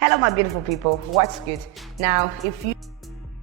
Hello, my beautiful people. What's good? Now, if you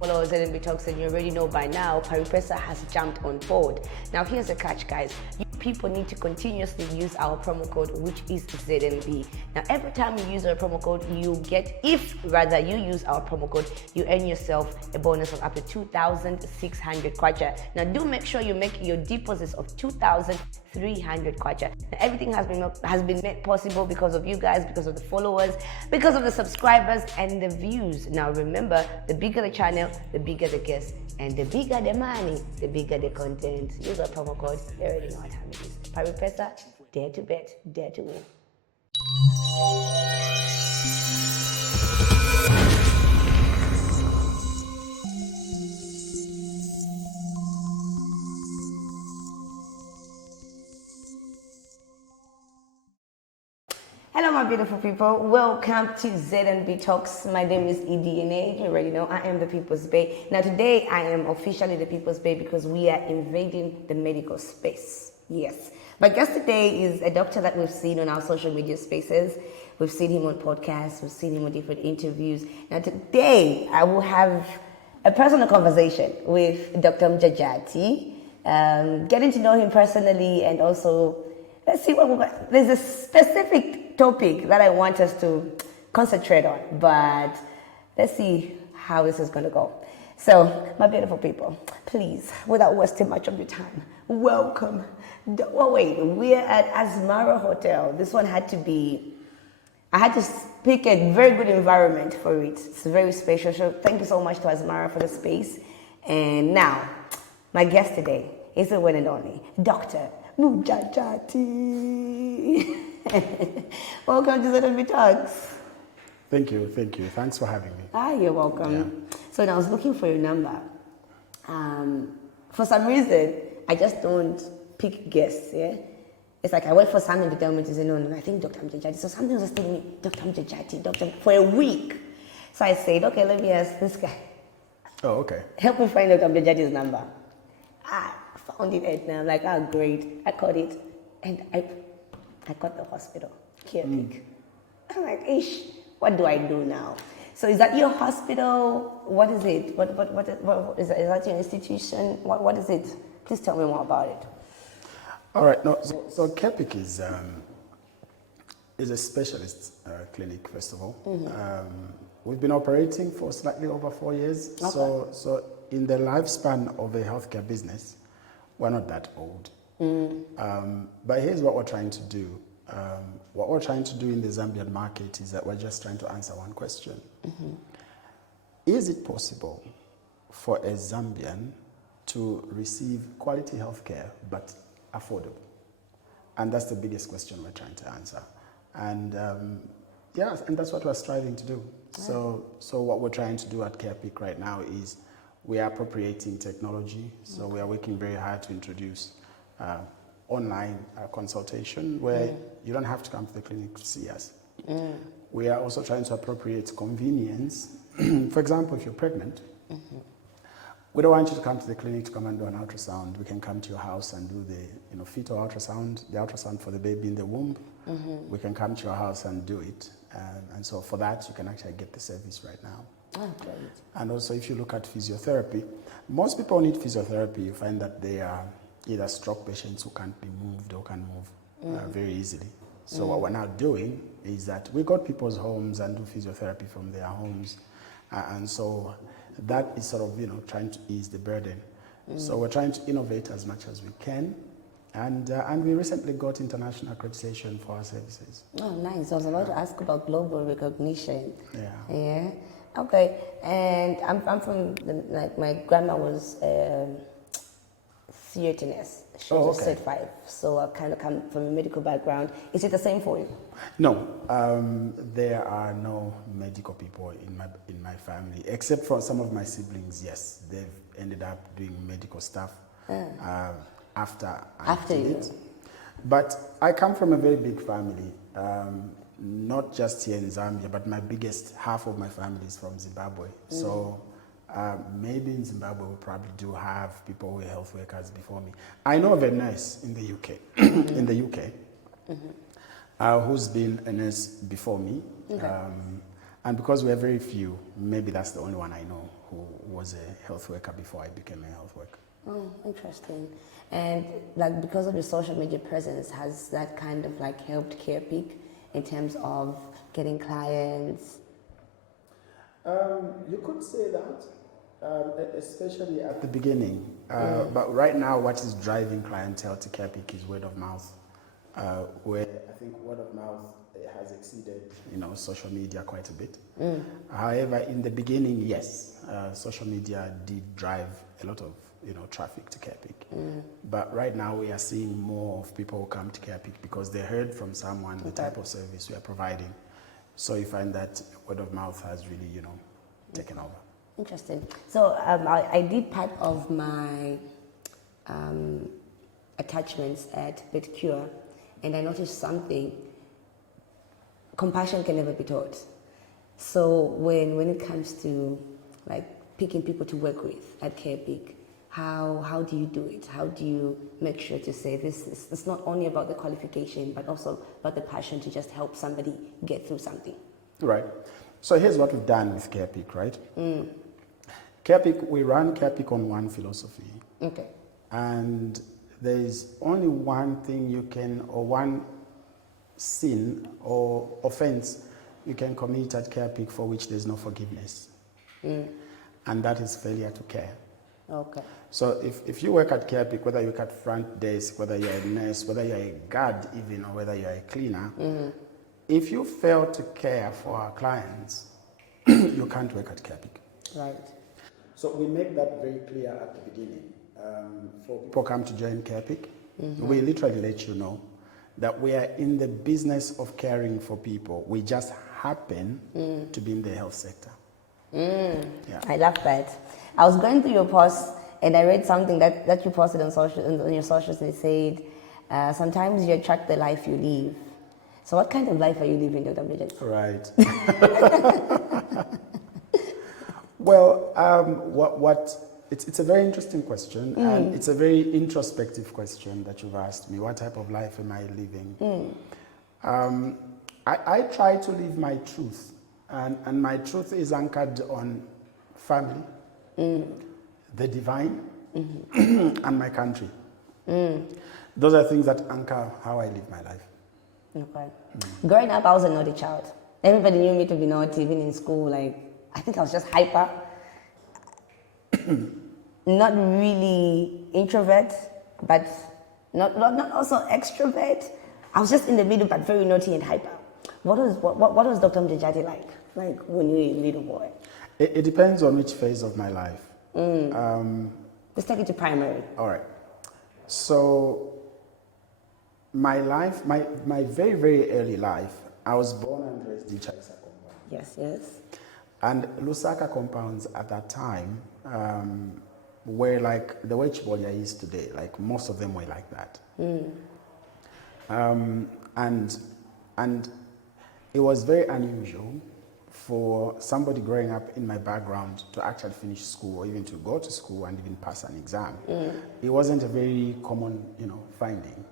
follow ZMBTalks and you already know by now, PARIPESA has jumped on board. Now, here's the catch, guys. You people need to continuously use our promo code, which is ZMB. Now, every time you use our promo code, you get, if rather you use our promo code, you earn yourself a bonus of up to 2,600 kwacha. Now, do make sure you make your deposits of 2,300 kwacha. Now, everything has been made possible because of you guys, because of the followers, because of the subscribers and the views. Now, remember, the bigger the channel, the bigger the guests, and the bigger the money, the bigger the content. Use our promo code. You already know what time it is. PARIPESA, dare to bet, dare to win. Hello, my beautiful people. Welcome to ZMB Talks. My name is EDNA. You already know I am the People's Bae. Now, today I am officially the People's Bae because we are invading the medical space. Yes. My guest today is a doctor that we've seen on our social media spaces. We've seen him on podcasts. We've seen him on different interviews. Now, today I will have a personal conversation with Dr. Mujajati, getting to know him personally, and also let's see what there's a specific topic that I want us to concentrate on, but let's see how this is going to go. So, my beautiful people, please, without wasting much of your time, welcome. Oh wait, we're at Asmara Hotel. This one had to be, I had to pick a very good environment for it. It's very special. So thank you so much to Asmara for the space. And now, my guest today is the one and only Dr. Mujajati. Welcome to ZMBTalks. Thank you. Thanks for having me. You're welcome. Yeah. So I was looking for your number. For some reason, I just don't pick guests, yeah? It's like I wait for something to tell me to say, no, I think Dr. Mujajati. So something was telling me, Dr. Mujajati, for a week. So I said, okay, let me ask this guy. Oh, okay. Help me find Dr. Mujajati's number. I found it at now. I'm like, great. I caught it. And I got the hospital, Carepeak. I'm like, what do I do now? So is that your hospital? What is it? What is that your institution? What is it? Please tell me more about it. All right. No, so Carepeak is a specialist clinic, first of all. Mm-hmm. We've been operating for slightly over 4 years. Okay. So in the lifespan of a healthcare business, we're not that old. But here's what we're trying to do. What we're trying to do in the Zambian market is that we're just trying to answer one question. Mm-hmm. Is it possible for a Zambian to receive quality healthcare but affordable? And that's the biggest question we're trying to answer. And and that's what we're striving to do. Right. So what we're trying to do at Carepeak right now is we are appropriating technology. So we are working very hard to introduce online consultation where you don't have to come to the clinic to see us. We are also trying to appropriate convenience. For example, if you're pregnant, we don't want you to come to the clinic to come and do an ultrasound. We can come to your house and do the fetal ultrasound, the ultrasound for the baby in the womb. We can come to your house and do it. And so for that, you can actually get the service right now. Oh, great. And also, if you look at physiotherapy, most people need physiotherapy. You find that they are either stroke patients who can't be moved or can move very easily. So what we're now doing is that we go to people's homes and do physiotherapy from their homes. And so that is sort of, trying to ease the burden. So we're trying to innovate as much as we can. And we recently got international accreditation for our services. Oh, nice. I was about to ask about global recognition. Yeah. Okay. And I'm from, my grandma was theatre nurse. She was Cert 5, so I kind of come from a medical background. Is it the same for you? No, there are no medical people in my family, except for some of my siblings. Yes, they've ended up doing medical stuff after you. But I come from a very big family, not just here in Zambia, but my biggest half of my family is from Zimbabwe. So. Maybe in Zimbabwe we probably do have people who were health workers before me. I know of a nurse in the UK, who's been a nurse before me, And because we're very few, maybe that's the only one I know who was a health worker before I became a health worker. Oh, interesting. And like because of your social media presence, has that kind of like helped Carepeak in terms of getting clients? You could say that, especially at the beginning. But right now, what is driving clientele to Carepeak is word of mouth, where I think word of mouth has exceeded, social media quite a bit. However, in the beginning, yes, social media did drive a lot of traffic to Carepeak. But right now, we are seeing more of people who come to Carepeak because they heard from someone the type of service we are providing. So you find that word of mouth has really, taken over. Interesting. So I did part of my attachments at BitCure, and I noticed something. Compassion can never be taught. So when it comes to like picking people to work with at Carepeak, how do you do it? How do you make sure to say it's not only about the qualification, but also about the passion to just help somebody get through something? Right. So here's what we've done with Carepeak, right? Carepeak, we run Carepeak on one philosophy. Okay. And there's only one thing or one sin or offense you can commit at Carepeak for which there's no forgiveness. And that is failure to care. Okay. So if you work at Carepeak, whether you work at front desk, whether you're a nurse, whether you're a guard even, or whether you're a cleaner, if you fail to care for our clients, you can't work at Carepeak. Right. So we make that very clear at the beginning. For people come to join Carepeak, we literally let you know that we are in the business of caring for people. We just happen to be in the health sector. Yeah. I love that. I was going through your post and I read something that you posted on your socials, and it said, sometimes you attract the life you live. So what kind of life are you living, Dr. Bridget? Right. Well, it's a very interesting question, and it's a very introspective question that you've asked me. What type of life am I living? I try to live my truth, and my truth is anchored on family, the divine, and my country. Those are things that anchor how I live my life. Okay. Growing up, I was a naughty child. Everybody knew me to be naughty, even in school. Like, I think I was just hyper. Not really introvert, but not also extrovert. I was just in the middle, but very naughty and hyper. What was Dr. Mujajati like when you were a little boy? It depends on which phase of my life. Let's take it to primary. All right. So my life, my very, very early life, I was born and raised in Chaisa compound. Yes. And Lusaka compounds at that time were like the way Chibolia is today. Like most of them were like that. And it was very unusual for somebody growing up in my background to actually finish school or even to go to school and even pass an exam. It wasn't a very common, finding.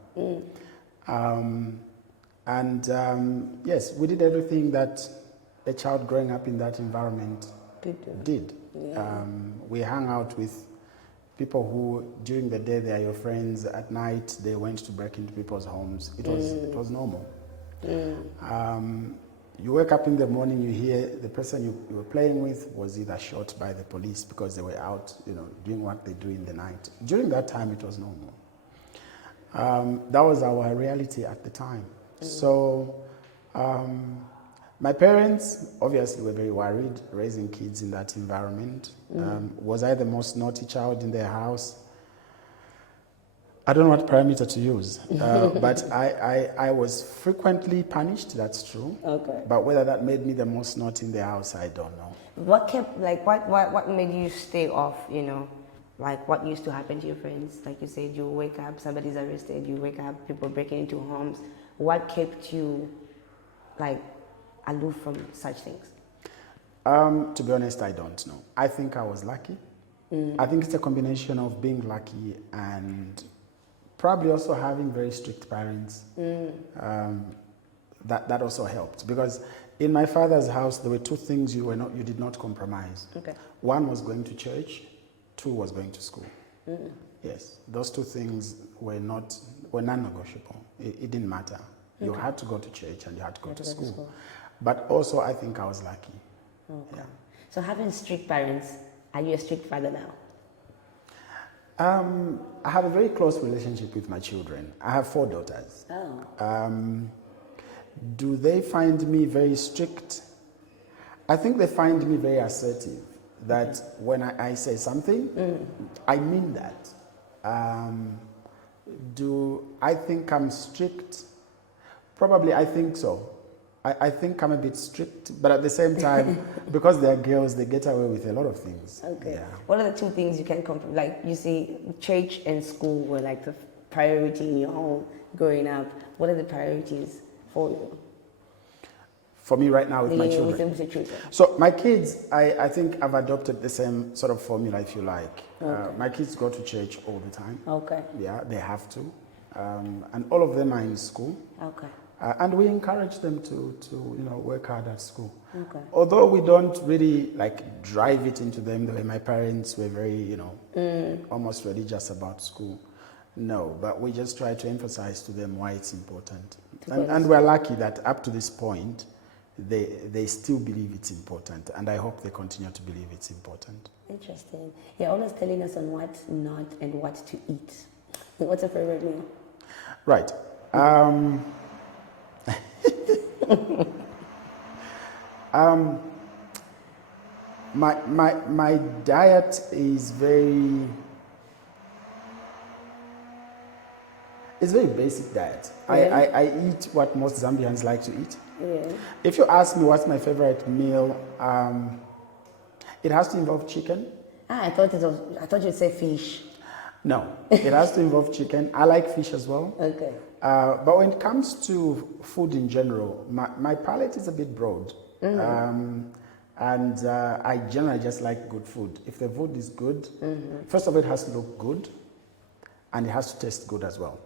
Yes, we did everything that a child growing up in that environment did. Yeah. We hung out with people who, during the day, they are your friends. At night, they went to break into people's homes. It was normal. You wake up in the morning, you hear the person you were playing with was either shot by the police because they were out, doing what they do in the night. During that time, it was normal. That was our reality at the time. So my parents obviously were very worried raising kids in that environment. Was I the most naughty child in their house? I don't know what parameter to use, but I was frequently punished, that's true. Okay. But whether that made me the most naughty in the house, I don't know. What made you stay off, Like what used to happen to your friends? Like you said, you wake up, somebody's arrested, you wake up, people breaking into homes. What kept you aloof from such things? To be honest, I don't know. I think I was lucky. I think it's a combination of being lucky and probably also having very strict parents. That also helped, because In my father's house, there were two things you did not compromise. Okay. One was going to church, two was going to school. Yes, those two things were non-negotiable. It didn't matter. You had to go to church and you had to go to school. But also, I think I was lucky. Okay. Yeah. So having strict parents, are you a strict father now? I have a very close relationship with my children. I have 4 daughters. Oh. Do they find me very strict? I think they find me very assertive. That when I say something, I mean that. Do I think I'm strict? Probably, I think so. I think I'm a bit strict, but at the same time, because they're girls, they get away with a lot of things. Okay. Yeah. What are the 2 things you can compromise? Like, you see, church and school were like the priority in your home growing up. What are the priorities for you? For me right now with my children. With the children. So my kids, I think I've adopted the same sort of formula, if you like. Okay. My kids go to church all the time. Okay. Yeah, they have to. And all of them are in school. Okay. And we encourage them to work hard at school. Okay. Although we don't really like drive it into them the way my parents were very, almost religious about school. No, but we just try to emphasize to them why it's important. And we're lucky that up to this point, they still believe it's important. And I hope they continue to believe it's important. Interesting. You're always telling us on what not and what to eat. What's your favorite meal? Right. My diet is very basic diet. Yeah. I eat what most Zambians like to eat. Yeah. If you ask me what's my favorite meal, it has to involve chicken. I thought you'd say fish. No, it has to involve chicken. I like fish as well. Okay. But when it comes to food in general, my palate is a bit broad. And I generally just like good food. If the food is good, first of all, it has to look good, and it has to taste good as well.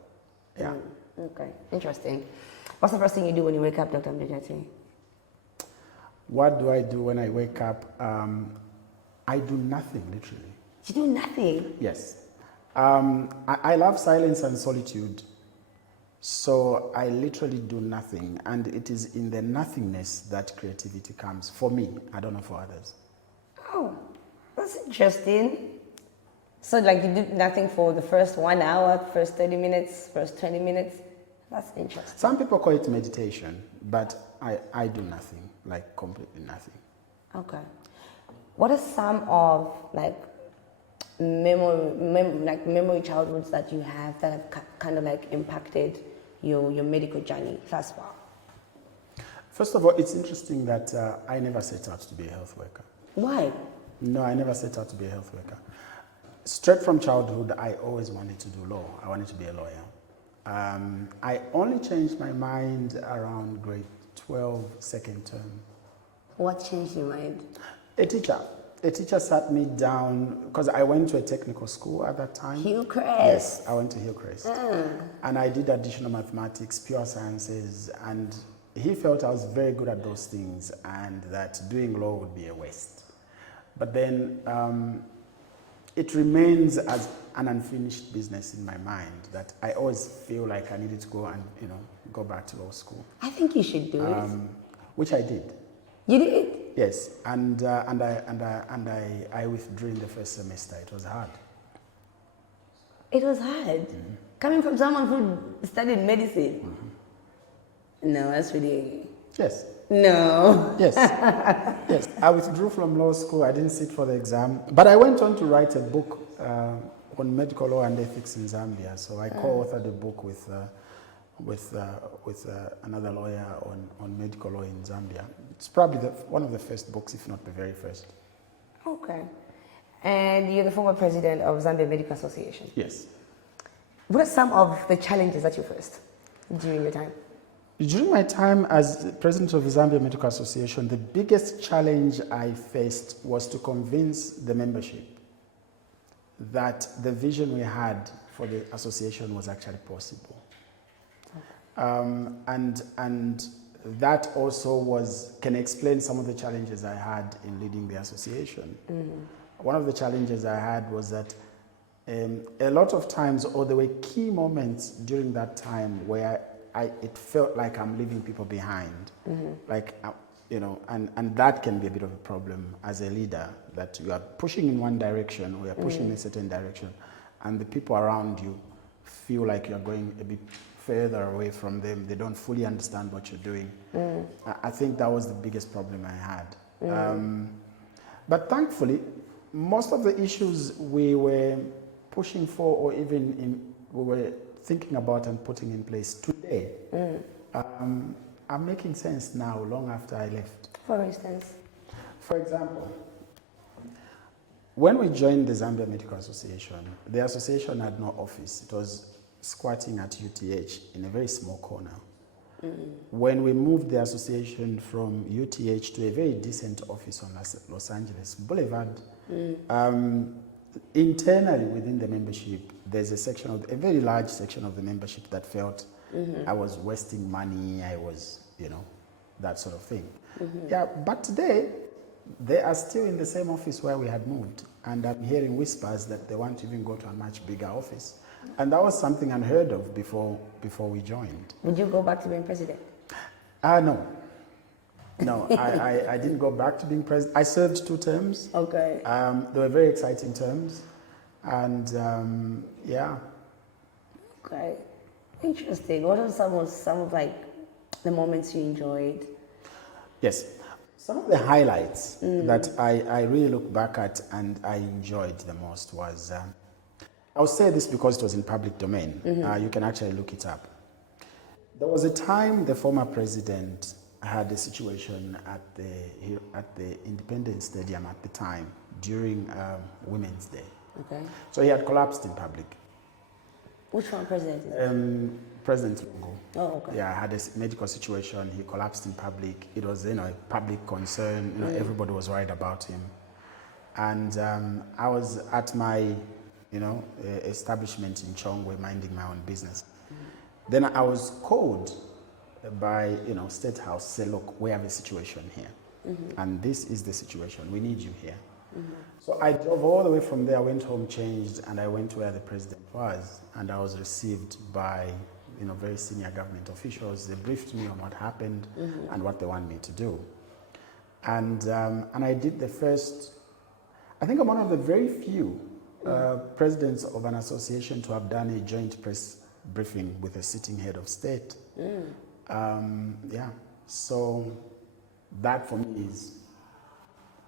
Yeah. Okay. Interesting. What's the first thing you do when you wake up, Dr. Mujajati? What do I do when I wake up? I do nothing, literally. You do nothing? Yes. I love silence and solitude. So I literally do nothing, and it is in the nothingness that creativity comes. For me, I don't know for others. Oh, that's interesting. So like you do nothing for the first 1 hour, first 30 minutes, first 20 minutes? That's interesting. Some people call it meditation, but I do nothing, like completely nothing. Okay. What are some of like memory childhoods that you have that have kind of like impacted your medical journey thus far? First of all, it's interesting that I never set out to be a health worker. Why? No, I never set out to be a health worker. Straight from childhood, I always wanted to do law. I wanted to be a lawyer. I only changed my mind around grade 12, second term. What changed your mind? A teacher sat me down, because I went to a technical school at that time. Hillcrest. Yes, I went to Hillcrest. And I did additional mathematics, pure sciences, and he felt I was very good at those things and that doing law would be a waste. But then it remains as an unfinished business in my mind that I always feel like I needed to go and go back to law school. I think you should do it. Which I did. You did? Yes, and I withdrew in the first semester. It was hard. It was hard. Coming from someone who studied medicine. No, that's really. Yes. No. Yes. Yes. I withdrew from law school. I didn't sit for the exam, but I went on to write a book on medical law and ethics in Zambia. So I co-authored a book with another lawyer on medical law in Zambia. It's probably one of the first books, if not the very first. Okay. And you're the former president of Zambia Medical Association. Yes. What are some of the challenges that you faced during your time? During my time as president of the Zambia Medical Association, the biggest challenge I faced was to convince the membership that the vision we had for the association was actually possible. And that also can explain some of the challenges I had in leading the association. One of the challenges I had was that a lot of times, or there were key moments during that time where it felt like I'm leaving people behind. Like, and that can be a bit of a problem as a leader, that you are pushing in one direction or you're pushing in a certain direction, and the people around you feel like you're going a bit further away from them. They don't fully understand what you're doing. I think that was the biggest problem I had. But thankfully, most of the issues we were pushing for, or even we were thinking about and putting in place today, are making sense now, long after I left. For instance? For example, when we joined the Zambia Medical Association, the association had no office. It was squatting at UTH in a very small corner. When we moved the association from UTH to a very decent office on Los Angeles Boulevard, internally within the membership, there's a very large section of the membership that felt I was wasting money, I was, that sort of thing. Yeah, but today, they are still in the same office where we had moved, and I'm hearing whispers that they want to even go to a much bigger office. And that was something unheard of before we joined. Would you go back to being president? No. No, I didn't go back to being president. I served 2 terms. Okay. They were very exciting terms. And yeah. Okay. Interesting. What are some of like the moments you enjoyed? Yes. Some of the highlights that I really look back at and I enjoyed the most was, I'll say this because it was in public domain. You can actually look it up. There was a time the former president had a situation at the Independence Stadium at the time during Women's Day. Okay. So he had collapsed in public. Which one president is President Lungu. Oh, okay. Yeah, had a medical situation. He collapsed in public. It was, a public concern. Everybody was worried about him. And I was at my, establishment in Chongwe, minding my own business. Then I was called by, State House, say, look, we have a situation here. And this is the situation. We need you here. So I drove all the way from there, went home, changed, and I went where the president was. And I was received by, very senior government officials. They briefed me on what happened and what they want me to do. And I did the first, I think I'm one of the very few presidents of an association to have done a joint press briefing with a sitting head of state. So that for me is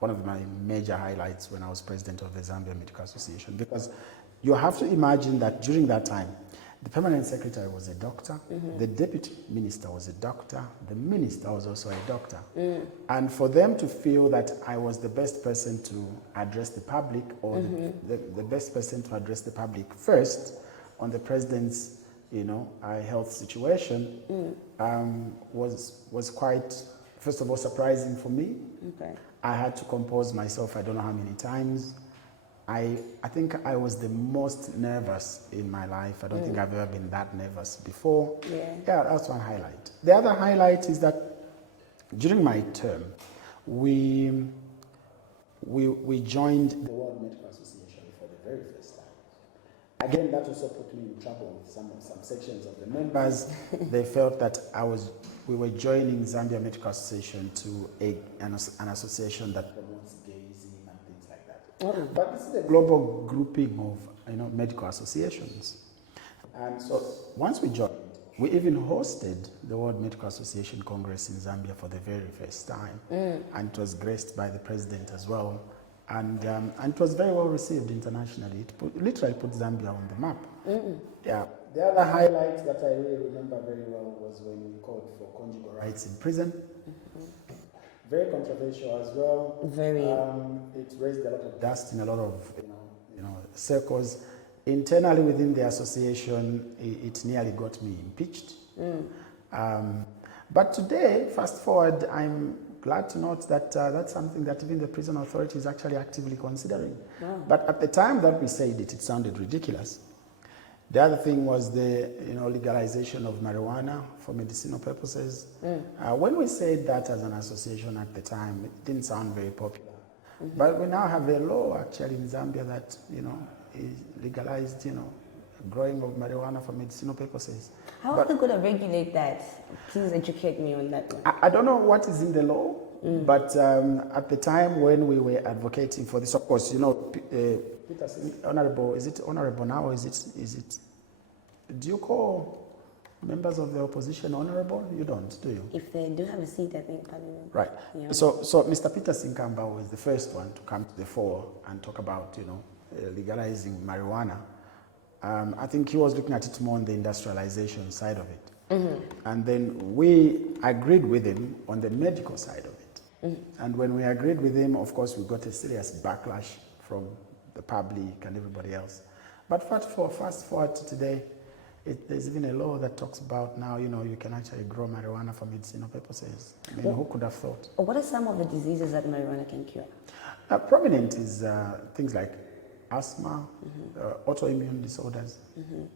one of my major highlights when I was president of the Zambia Medical Association, because you have to imagine that during that time, the permanent secretary was a doctor, the deputy minister was a doctor, the minister was also a doctor. And for them to feel that I was the best person to address the public, or the best person to address the public first on the president's health situation, was quite, first of all, surprising for me. Okay. I had to compose myself, I don't know how many times. I think I was the most nervous in my life. I don't think I've ever been that nervous before. Yeah, that's one highlight. The other highlight is that during my term, we joined the World Medical Association for the very first time. Again, that also put me in trouble with some sections of the members. They felt that we were joining Zambia Medical Association to an association that promotes gayism and things like that. But this is a global grouping of medical associations. And so once we joined, we even hosted the World Medical Association Congress in Zambia for the very first time. And it was graced by the president as well. And it was very well received internationally. It literally put Zambia on the map. Yeah. The other highlight that I really remember very well was when we called for conjugal rights in prison. Very controversial as well. Very. It raised a lot of dust in a lot of circles. Internally within the association, it nearly got me impeached. But today, fast forward, I'm glad to note that that's something that even the prison authority is actually actively considering. But at the time that we said it, it sounded ridiculous. The other thing was the legalization of marijuana for medicinal purposes. When we said that as an association at the time, it didn't sound very popular. But we now have a law actually in Zambia that is legalized growing of marijuana for medicinal purposes. How are they going to regulate that? Please educate me on that one. I don't know what is in the law, but at the time when we were advocating for this, of course, Honorable, is it Honorable now or is it, do you call members of the opposition Honorable? You don't, do you? If they do have a seat, I think, Parliament. Right. Yeah. So Mr. Peter Sinkamba was the first one to come to the fore and talk about, legalizing marijuana. I think he was looking at it more on the industrialization side of it. And then we agreed with him on the medical side of it. And when we agreed with him, of course, we got a serious backlash from the public and everybody else. But fast forward to today, there's even a law that talks about now, you can actually grow marijuana for medicinal purposes. I mean, who could have thought? What are some of the diseases that marijuana can cure? Prominent is things like asthma, autoimmune disorders,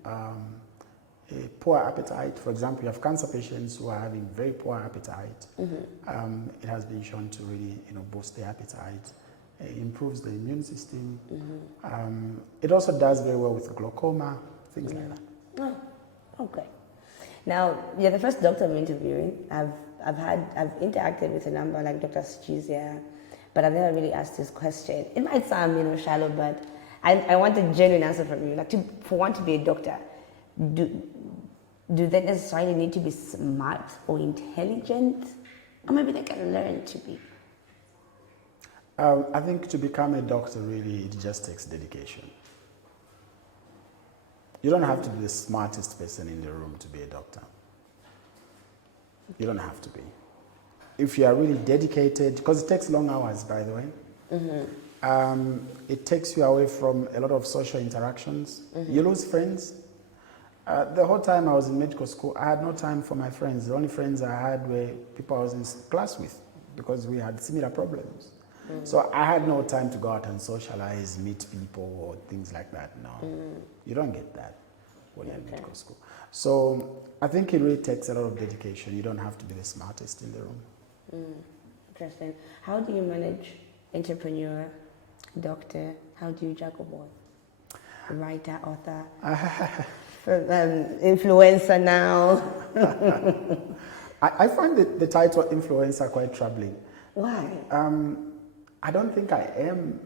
a poor appetite. For example, you have cancer patients who are having very poor appetite. It has been shown to really, boost their appetite. It improves the immune system. It also does very well with glaucoma, things like that. Oh, okay. Now, you're the first doctor I'm interviewing. I've interacted with a number like Dr. Chizia, but I've never really asked this question. It might sound, shallow, but I want a genuine answer from you. Like, for one to be a doctor, do they necessarily need to be smart or intelligent? Or maybe they can learn to be? I think to become a doctor, really, it just takes dedication. You don't have to be the smartest person in the room to be a doctor. You don't have to be. If you are really dedicated, because it takes long hours, by the way, it takes you away from a lot of social interactions. You lose friends. The whole time I was in medical school, I had no time for my friends. The only friends I had were people I was in class with because we had similar problems. So I had no time to go out and socialize, meet people or things like that. No, you don't get that when you're in medical school. So I think it really takes a lot of dedication. You don't have to be the smartest in the room. Interesting. How do you manage entrepreneur, doctor? How do you juggle both? Writer, author, influencer now. I find the title influencer quite troubling. Why? I don't think I am.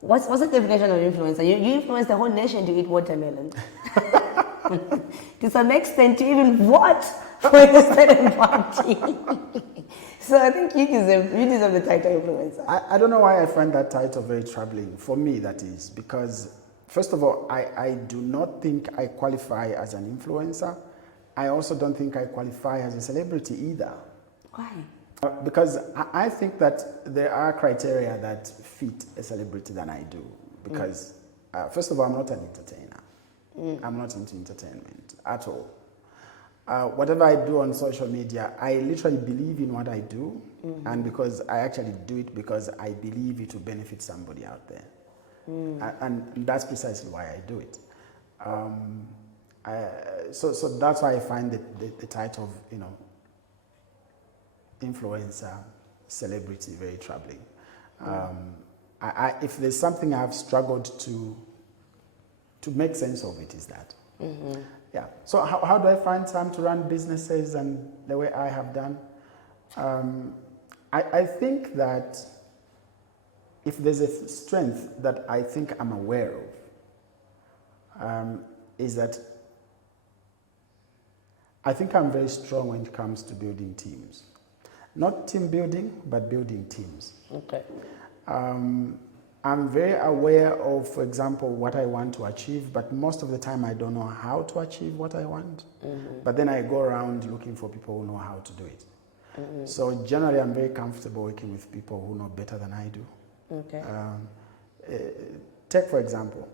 What's the definition of influencer? You influence the whole nation to eat watermelon. To some extent, to even vote for a certain party. So I think you deserve the title influencer. I don't know why I find that title very troubling. For me, that is. Because, first of all, I do not think I qualify as an influencer. I also don't think I qualify as a celebrity either. Why? Because I think that there are criteria that fit a celebrity than I do. Because, first of all, I'm not an entertainer. I'm not into entertainment at all. Whatever I do on social media, I literally believe in what I do. And because I actually do it because I believe it will benefit somebody out there. And that's precisely why I do it. So that's why I find the title of, influencer, celebrity very troubling. If there's something I've struggled to make sense of it, is that. Yeah. So how do I find time to run businesses and the way I have done? I think that if there's a strength that I think I'm aware of, is that I think I'm very strong when it comes to building teams. Not team building, but building teams. Okay. I'm very aware of, for example, what I want to achieve, but most of the time I don't know how to achieve what I want. But then I go around looking for people who know how to do it. So generally I'm very comfortable working with people who know better than I do. Okay. Take, for example,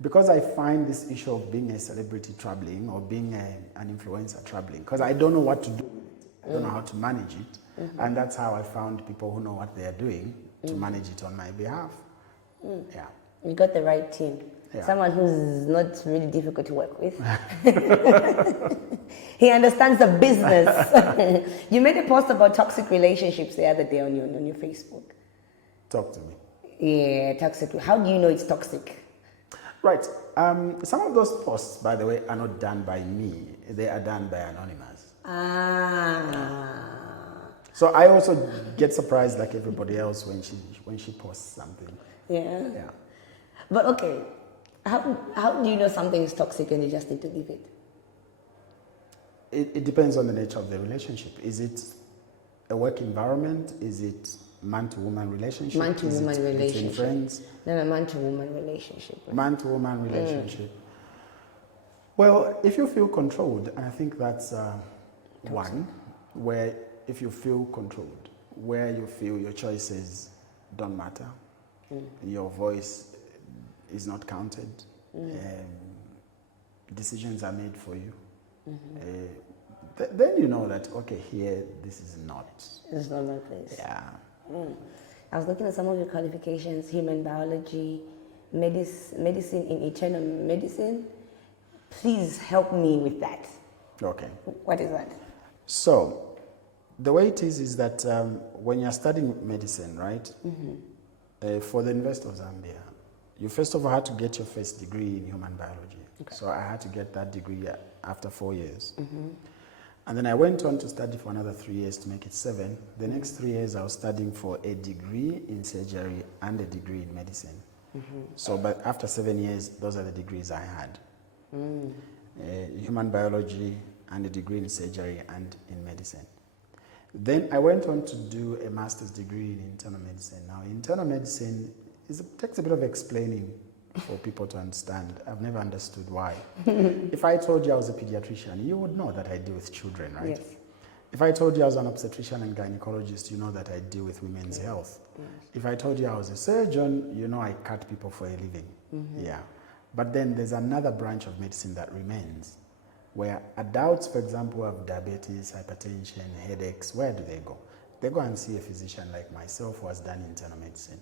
because I find this issue of being a celebrity troubling or being an influencer troubling, because I don't know what to do with it. I don't know how to manage it. And that's how I found people who know what they are doing to manage it on my behalf. Yeah. You got the right team. Yeah. Someone who's not really difficult to work with. He understands the business. You made a post about toxic relationships the other day on your Facebook. Talk to me. Yeah, toxic. How do you know it's toxic? Right. Some of those posts, by the way, are not done by me. They are done by anonymous. So I also get surprised like everybody else when she posts something. Yeah. Yeah. But okay, how do you know something is toxic and you just need to leave it? It depends on the nature of the relationship. Is it a work environment? Is it man-to-woman relationship? Man-to-woman relationship. Between friends? No, man-to-woman relationship. Right? Man-to-woman relationship. Well, if you feel controlled, and I think that's one, where if you feel controlled, where you feel your choices don't matter, your voice is not counted, decisions are made for you, then you know that, okay, here, this is not. It's not my place. Yeah. I was looking at some of your qualifications, human biology, medicine in internal medicine. Please help me with that. Okay. What is that? So, the way it is that when you're studying medicine, right, for the University of Zambia, you first of all had to get your first degree in human biology. Okay. So I had to get that degree after 4 years. And then I went on to study for another 3 years to make it 7. The next 3 years I was studying for a degree in surgery and a degree in medicine. So but after 7 years, those are the degrees I had. Human biology and a degree in surgery and in medicine. Then I went on to do a master's degree in internal medicine. Now, internal medicine takes a bit of explaining for people to understand. I've never understood why. If I told you I was a pediatrician, you would know that I deal with children, right? Yes. If I told you I was an obstetrician and gynecologist, you know that I deal with women's health. Yes. If I told you I was a surgeon, you know I cut people for a living. Yeah. But then there's another branch of medicine that remains, where adults, for example, have diabetes, hypertension, headaches. Where do they go? They go and see a physician like myself who has done internal medicine.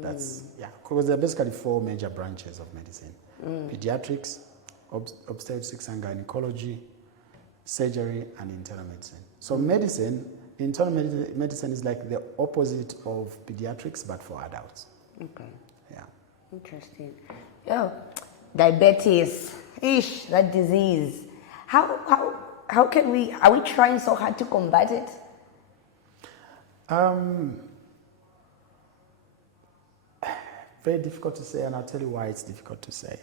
That's, because there are basically 4 major branches of medicine. Pediatrics, obstetrics and gynecology, surgery, and internal medicine. So internal medicine is like the opposite of pediatrics, but for adults. Okay. Yeah. Interesting. Yeah. Diabetes, that disease. How can are we trying so hard to combat it? Very difficult to say, and I'll tell you why it's difficult to say.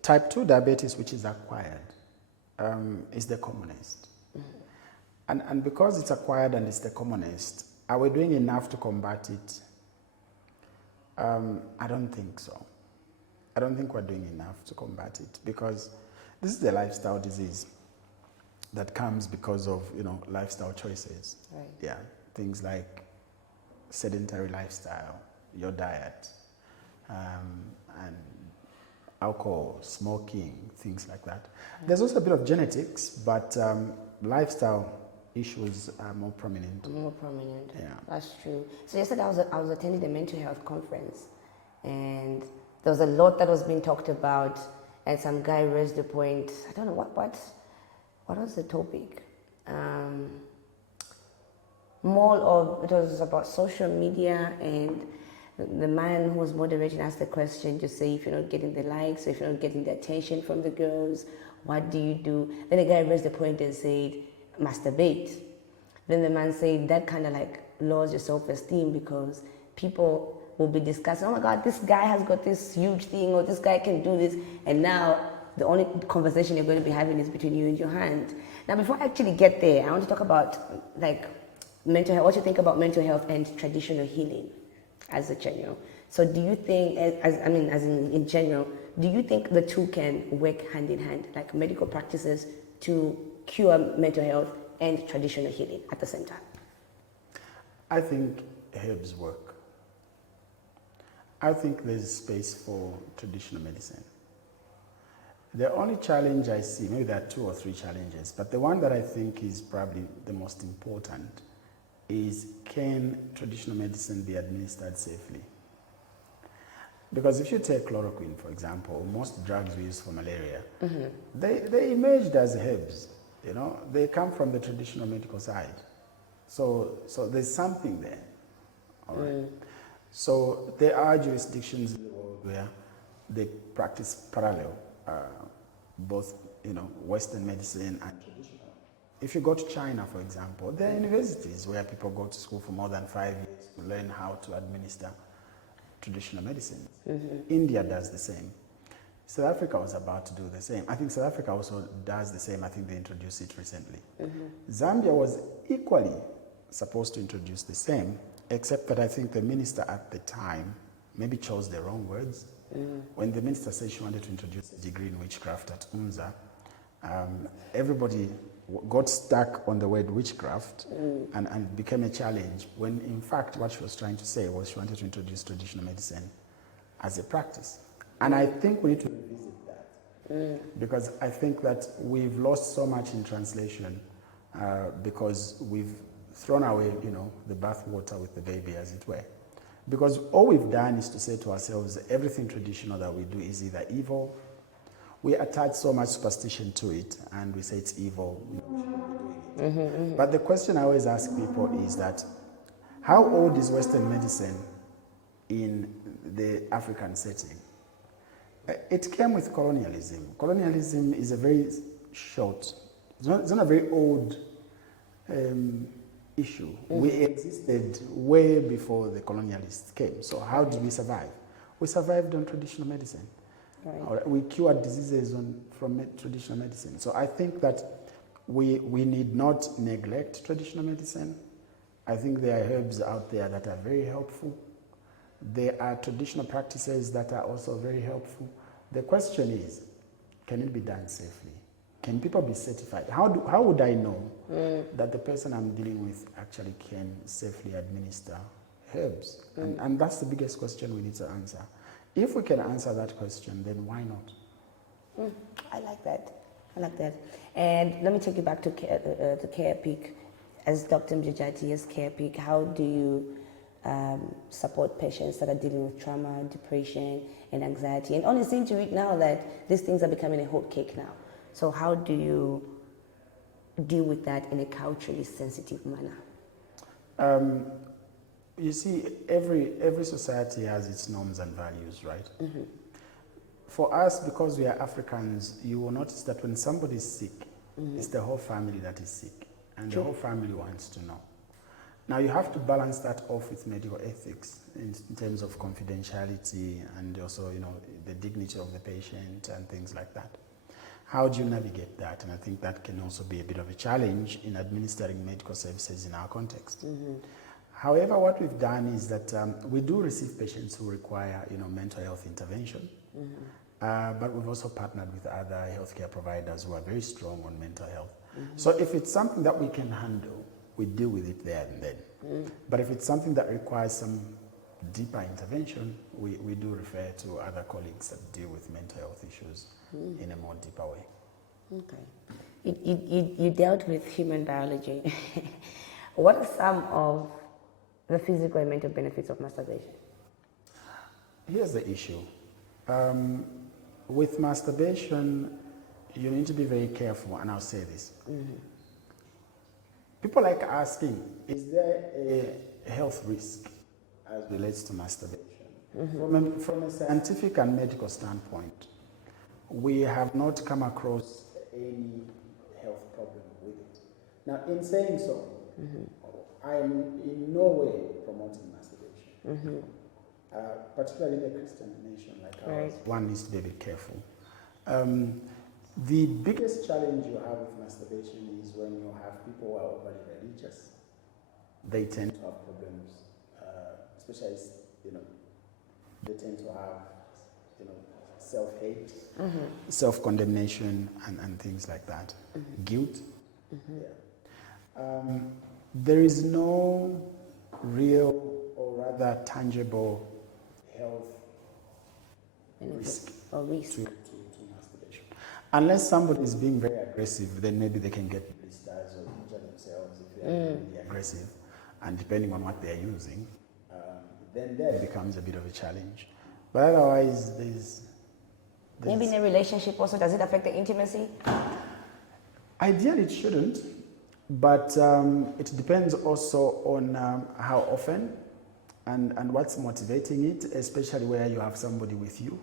Type 2 diabetes, which is acquired, is the commonest. And because it's acquired and it's the commonest, are we doing enough to combat it? I don't think so. I don't think we're doing enough to combat it, because this is a lifestyle disease that comes because of, lifestyle choices. Right. Yeah, things like sedentary lifestyle, your diet, and alcohol, smoking, things like that. There's also a bit of genetics, but lifestyle issues are more prominent. More prominent. Yeah, that's true. So yesterday I was attending the mental health conference, and there was a lot that was being talked about, and some guy raised the point. I don't know what was the topic. It was about social media, and the man who was moderating asked the question to say, if you're not getting the likes, if you're not getting the attention from the girls, what do you do? Then the guy raised the point and said, masturbate. Then the man said that kind of like lowers your self-esteem, because people will be discussing, oh my God, this guy has got this huge thing, or this guy can do this, and now the only conversation you're going to be having is between you and your hand. Now, before I actually get there, I want to talk about mental health. What you think about mental health and traditional healing as a general? So do you think, in general, do you think the two can work hand in hand, like medical practices to cure mental health and traditional healing at the same time? I think herbs work. I think there's space for traditional medicine. The only challenge I see, maybe there are 2 or 3 challenges, but the one that I think is probably the most important is, can traditional medicine be administered safely? Because if you take chloroquine, for example, most drugs we use for malaria, they emerged as herbs. You know, they come from the traditional medical side. So there's something there. All right. So there are jurisdictions in the world where they practice parallel, both, you know, Western medicine and traditional. If you go to China, for example, there are universities where people go to school for more than 5 years to learn how to administer traditional medicine. India does the same. South Africa was about to do the same. I think South Africa also does the same. I think they introduced it recently. Zambia was equally supposed to introduce the same, except that I think the minister at the time maybe chose the wrong words. When the minister said she wanted to introduce a degree in witchcraft at UNZA, everybody got stuck on the word witchcraft and it became a challenge, when in fact what she was trying to say was she wanted to introduce traditional medicine as a practice. And I think we need to revisit that, because I think that we've lost so much in translation because we've thrown away, you know, the bathwater with the baby, as it were. Because all we've done is to say to ourselves, everything traditional that we do is either evil. We attach so much superstition to it, and we say it's evil. You know, we shouldn't be doing it. But the question I always ask people is that, how old is Western medicine in the African setting? It came with colonialism. Colonialism is a very short, it's not a very old issue. We existed way before the colonialists came. So how did we survive? We survived on traditional medicine. Right. We cured diseases from traditional medicine. So I think that we need not neglect traditional medicine. I think there are herbs out there that are very helpful. There are traditional practices that are also very helpful. The question is, can it be done safely? Can people be certified? How would I know that the person I'm dealing with actually can safely administer herbs? And that's the biggest question we need to answer. If we can answer that question, then why not? I like that. I like that. And let me take you back to Carepeak. As Dr. Mujajati, as Carepeak, how do you support patients that are dealing with trauma, depression, and anxiety? And only seem to read now that these things are becoming a hot cake now. So how do you deal with that in a culturally sensitive manner? You see, every society has its norms and values, right? For us, because we are Africans, you will notice that when somebody is sick, it's the whole family that is sick, and the whole family wants to know. Now, you have to balance that off with medical ethics in terms of confidentiality and also, you know, the dignity of the patient and things like that. How do you navigate that? And I think that can also be a bit of a challenge in administering medical services in our context. However, what we've done is that we do receive patients who require, you know, mental health intervention, but we've also partnered with other healthcare providers who are very strong on mental health. So if it's something that we can handle, we deal with it there and then. But if it's something that requires some deeper intervention, we do refer to other colleagues that deal with mental health issues in a more deeper way. Okay. You dealt with human biology. What are some of the physical and mental benefits of masturbation? Here's the issue. With masturbation, you need to be very careful, and I'll say this. People like asking, is there a health risk as relates to masturbation? From a scientific and medical standpoint, we have not come across any health problem with it. Now, in saying so, I am in no way promoting masturbation, particularly in a Christian nation like ours. One needs to be a bit careful. The biggest challenge you have with masturbation is when you have people who are overly religious. They tend to have problems, especially, you know, they tend to have, you know, self-hate, self-condemnation, and things like that. Guilt. There is no real or rather tangible health risk to masturbation. Unless somebody is being very aggressive, then maybe they can get blisters or injure themselves if they are really aggressive. And depending on what they are using, then that becomes a bit of a challenge. But otherwise, there's Maybe in a relationship also, does it affect the intimacy? ideally it shouldn't, but it depends also on how often and what's motivating it, especially where you have somebody with you.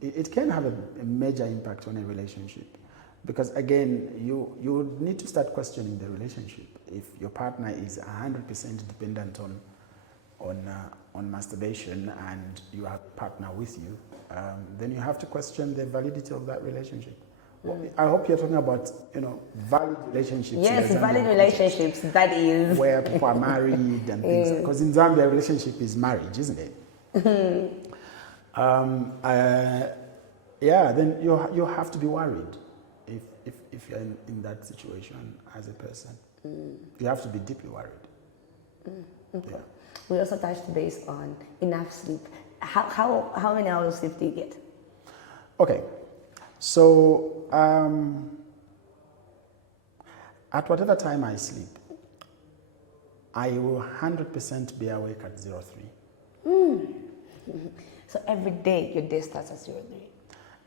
It can have a major impact on a relationship, because again, you need to start questioning the relationship. If your partner is 100% dependent on masturbation and you have a partner with you, then you have to question the validity of that relationship. Well, I hope you're talking about, valid relationships. Yes, valid relationships, that is. Where people are married and things. Because in Zambia, a relationship is marriage, isn't it? Then you have to be worried if you're in that situation as a person. You have to be deeply worried. Okay. Yeah. We also touched base on enough sleep. How many hours of sleep do you get? Okay. So, at whatever time I sleep, I will 100% be awake at 03. So every day your day starts at 03?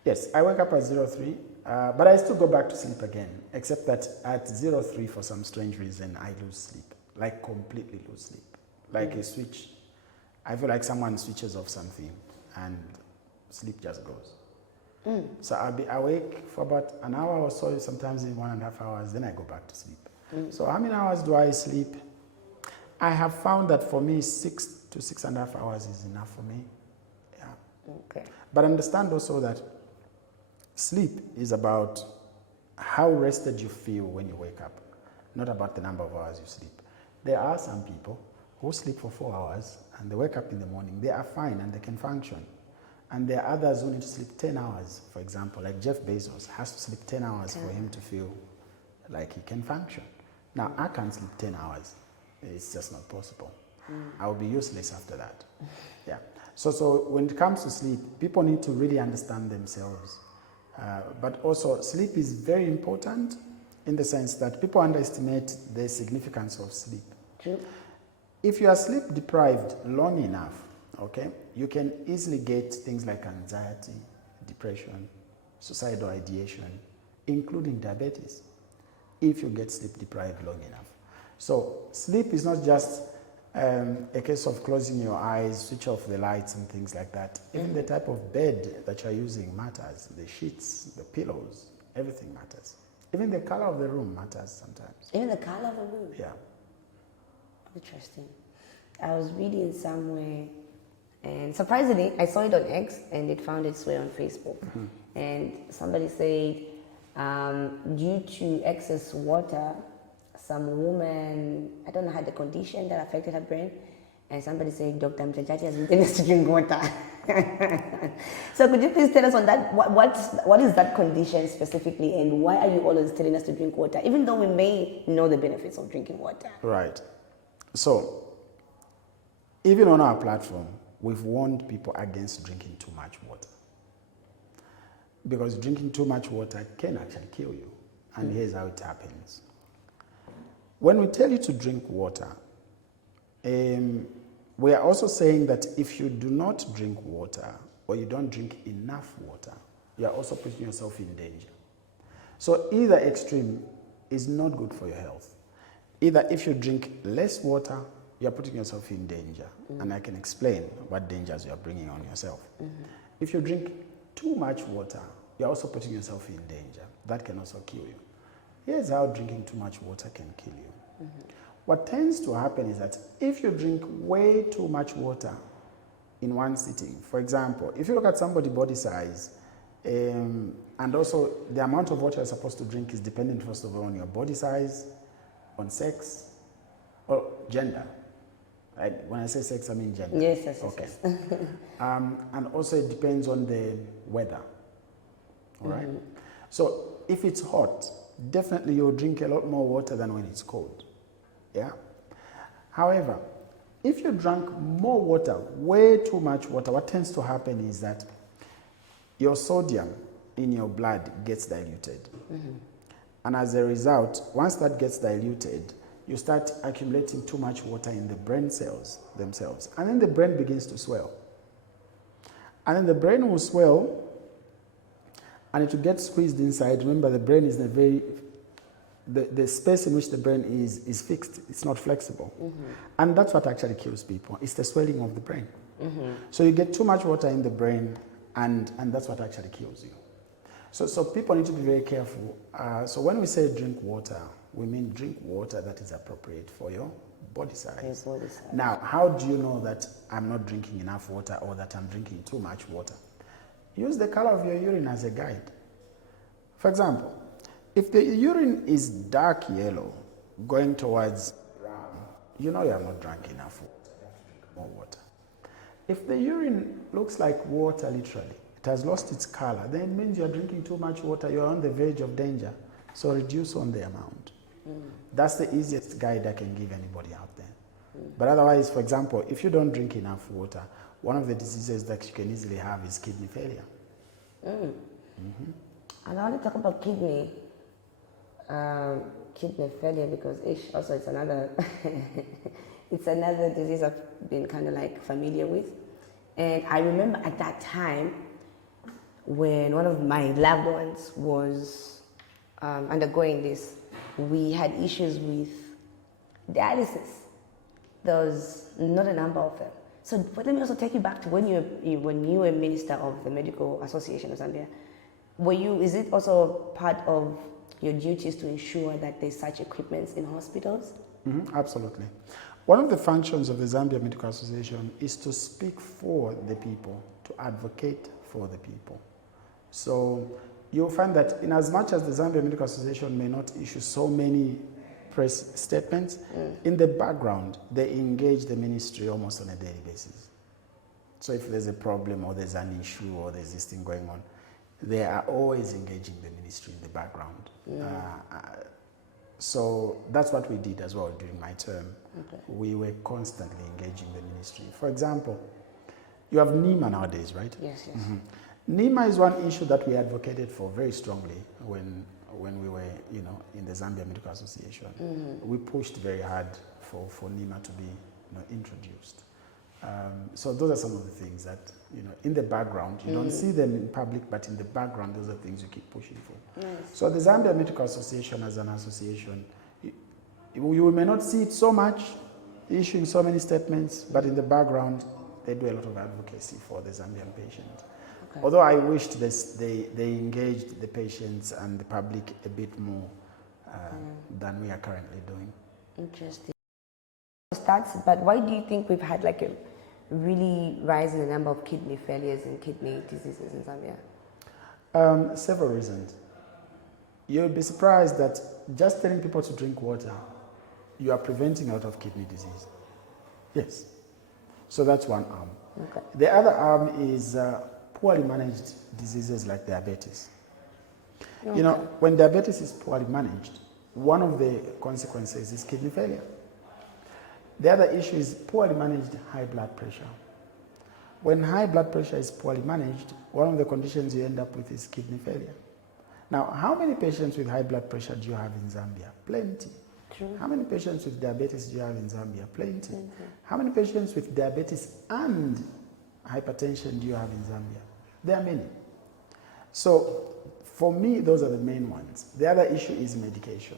Yes, I wake up at 03, but I still go back to sleep again, except that at 03, for some strange reason, I lose sleep, like completely lose sleep, like a switch. I feel like someone switches off something and sleep just goes. So I'll be awake for about an hour or so, sometimes in 1.5 hours, then I go back to sleep. So how many hours do I sleep? I have found that for me, 6 to 6.5 hours is enough for me. Yeah. Okay. But understand also that sleep is about how rested you feel when you wake up, not about the number of hours you sleep. There are some people who sleep for 4 hours and they wake up in the morning, they are fine and they can function. And there are others who need to sleep 10 hours, for example, like Jeff Bezos has to sleep 10 hours for him to feel like he can function. Now, I can't sleep 10 hours. It's just not possible. I'll be useless after that. Yeah. So when it comes to sleep, people need to really understand themselves. But also, sleep is very important in the sense that people underestimate the significance of sleep. True. If you are sleep deprived long enough, okay, you can easily get things like anxiety, depression, suicidal ideation, including diabetes, if you get sleep deprived long enough. So sleep is not just a case of closing your eyes, switch off the lights and things like that. Even the type of bed that you're using matters. The sheets, the pillows, everything matters. Even the color of the room matters sometimes. Even the color of the room? Yeah. Interesting. I was reading somewhere, and surprisingly, I saw it on X, and it found its way on Facebook. And somebody said, due to excess water, some woman, I don't know, had a condition that affected her brain, and somebody said, Dr. Mujajati has been telling us to drink water. So could you please tell us on that, what is that condition specifically, and why are you always telling us to drink water, even though we may know the benefits of drinking water? Right. So, even on our platform, we've warned people against drinking too much water. Because drinking too much water can actually kill you. And here's how it happens. When we tell you to drink water, we are also saying that if you do not drink water, or you don't drink enough water, you are also putting yourself in danger. So either extreme is not good for your health. Either if you drink less water, you're putting yourself in danger. And I can explain what dangers you're bringing on yourself. If you drink too much water, you're also putting yourself in danger. That can also kill you. Here's how drinking too much water can kill you. What tends to happen is that if you drink way too much water in one sitting, for example, if you look at somebody's body size, and also the amount of water you're supposed to drink is dependent, first of all, on your body size, on sex, or gender. Right? When I say sex, I mean gender. Yes. Okay. And also it depends on the weather. All right? So if it's hot, definitely you'll drink a lot more water than when it's cold. Yeah? However, if you drank more water, way too much water, what tends to happen is that your sodium in your blood gets diluted. And as a result, once that gets diluted, you start accumulating too much water in the brain cells themselves. And then the brain begins to swell. And then the brain will swell and it will get squeezed inside. Remember, the brain is in a very, the space in which the brain is fixed. It's not flexible. And that's what actually kills people. It's the swelling of the brain. So you get too much water in the brain and that's what actually kills you. So people need to be very careful. So when we say drink water, we mean drink water that is appropriate for your body size. Now, how do you know that I'm not drinking enough water or that I'm drinking too much water? Use the color of your urine as a guide. For example, if the urine is dark yellow going towards brown, you know you have not drank enough water. You have to drink more water. If the urine looks like water literally, it has lost its color, then it means you're drinking too much water, you're on the verge of danger. So reduce on the amount. That's the easiest guide I can give anybody out there. But otherwise, for example, if you don't drink enough water, one of the diseases that you can easily have is kidney failure. And I want to talk about kidney failure because also it's another it's another disease I've been kind of like familiar with. And I remember at that time when one of my loved ones was undergoing this, we had issues with dialysis. There was not a number of them. So but let me also take you back to when you were a minister of the Medical Association of Zambia. Is it also part of your duties to ensure that there's such equipments in hospitals? Absolutely. One of the functions of the Zambia Medical Association is to speak for the people, to advocate for the people. So you'll find that in as much as the Zambia Medical Association may not issue so many press statements, in the background, they engage the ministry almost on a daily basis. So if there's a problem or there's an issue or there's this thing going on, they are always engaging the ministry in the background. So that's what we did as well during my term. We were constantly engaging the ministry. For example, you have NEMA nowadays, right? Yes. NEMA is one issue that we advocated for very strongly when we were, in the Zambia Medical Association. We pushed very hard for NEMA to be, introduced. So those are some of the things that, in the background, you don't see them in public, but in the background, those are things you keep pushing for. Nice. So the Zambia Medical Association as an association, you may not see it so much, issuing so many statements, but in the background, they do a lot of advocacy for the Zambian patient. Although I wished they engaged the patients and the public a bit more than we are currently doing. Interesting. Stats, but why do you think we've had like a really rise in the number of kidney failures and kidney diseases in Zambia? Several reasons. You'll be surprised that just telling people to drink water, you are preventing a lot of kidney disease. Yes. So that's one arm. The other arm is poorly managed diseases like diabetes. When diabetes is poorly managed, one of the consequences is kidney failure. The other issue is poorly managed high blood pressure. When high blood pressure is poorly managed, one of the conditions you end up with is kidney failure. Now, how many patients with high blood pressure do you have in Zambia? Plenty. True. How many patients with diabetes do you have in Zambia? Plenty. How many patients with diabetes and hypertension do you have in Zambia? There are many. So, for me, those are the main ones. The other issue is medication.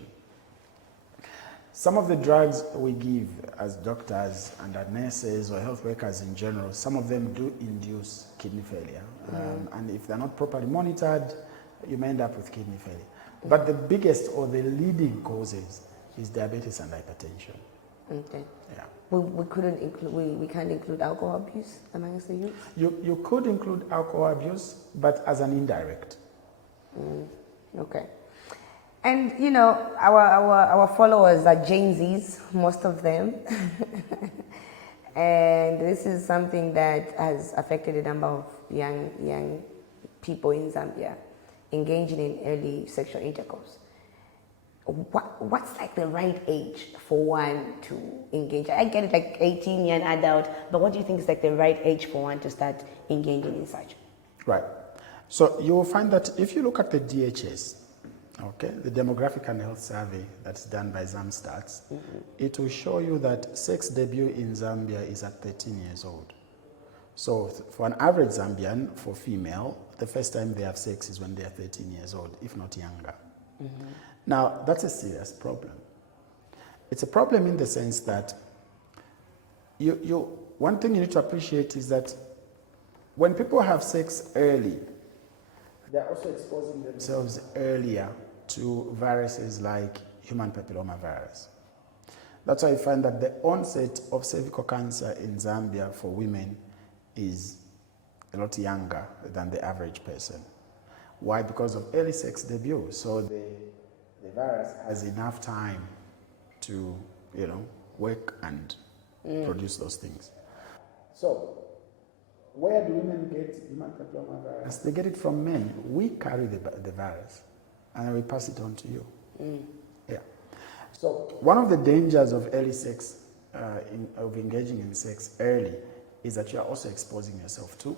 Some of the drugs we give as doctors and as nurses or health workers in general, some of them do induce kidney failure. And if they're not properly monitored, you may end up with kidney failure. But the biggest or the leading causes is diabetes and hypertension. Okay. Yeah. We can't include alcohol abuse amongst the youth? You could include alcohol abuse, but as an indirect. Okay. And our followers are Gen Zs, most of them. And this is something that has affected a number of young people in Zambia engaging in early sexual intercourse. What's like the right age for one to engage? I get it, like 18, young adult, but what do you think is like the right age for one to start engaging in such? Right. So you will find that if you look at the DHS, the Demographic and Health Survey that's done by Zamstats, it will show you that sex debut in Zambia is at 13 years old. So for an average Zambian, for female, the first time they have sex is when they are 13 years old, if not younger. Now, that's a serious problem. It's a problem in the sense that one thing you need to appreciate is that when people have sex early, they're also exposing themselves earlier to viruses like human papilloma virus. That's why I find that the onset of cervical cancer in Zambia for women is a lot younger than the average person. Why? Because of early sex debut. So the virus has enough time to, work and produce those things. So where do women get human papilloma virus? They get it from men. We carry the virus and we pass it on to you. Yeah. So one of the dangers of early sex, of engaging in sex early, is that you are also exposing yourself to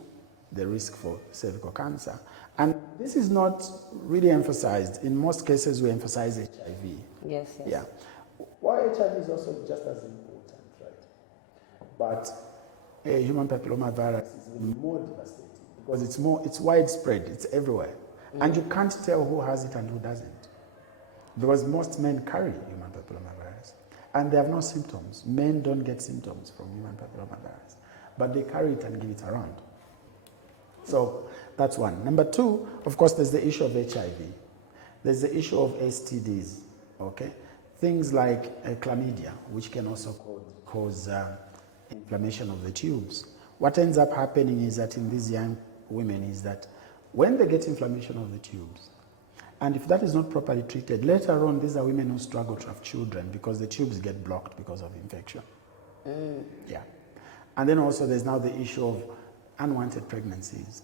the risk for cervical cancer. And this is not really emphasized. In most cases, we emphasize HIV. Yes. Yeah. Well, HIV is also just as important, right? But human papilloma virus is even more devastating because it's widespread, it's everywhere. And you can't tell who has it and who doesn't. Because most men carry human papilloma virus and they have no symptoms. Men don't get symptoms from human papilloma virus, but they carry it and give it around. So that's one. Number two, of course, there's the issue of HIV. There's the issue of STDs, okay? Things like chlamydia, which can also cause inflammation of the tubes. What ends up happening is that in these young women is that when they get inflammation of the tubes, and if that is not properly treated, later on, these are women who struggle to have children because the tubes get blocked because of infection. Yeah. And then also there's now the issue of unwanted pregnancies.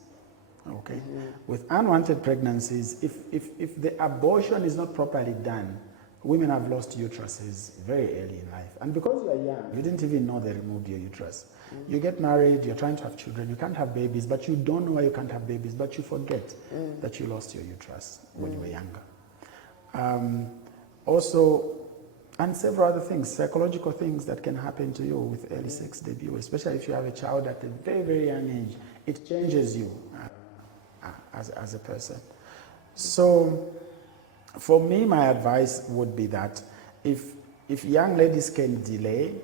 Okay? With unwanted pregnancies, if the abortion is not properly done, women have lost uteruses very early in life. And because you are young, you didn't even know they removed your uterus. You get married, you're trying to have children, you can't have babies, but you don't know why you can't have babies, but you forget that you lost your uterus when you were younger. Also, and several other things, psychological things that can happen to you with early sex debut, especially if you have a child at a very, very young age. It changes you as a person. So, for me, my advice would be that if young ladies can delay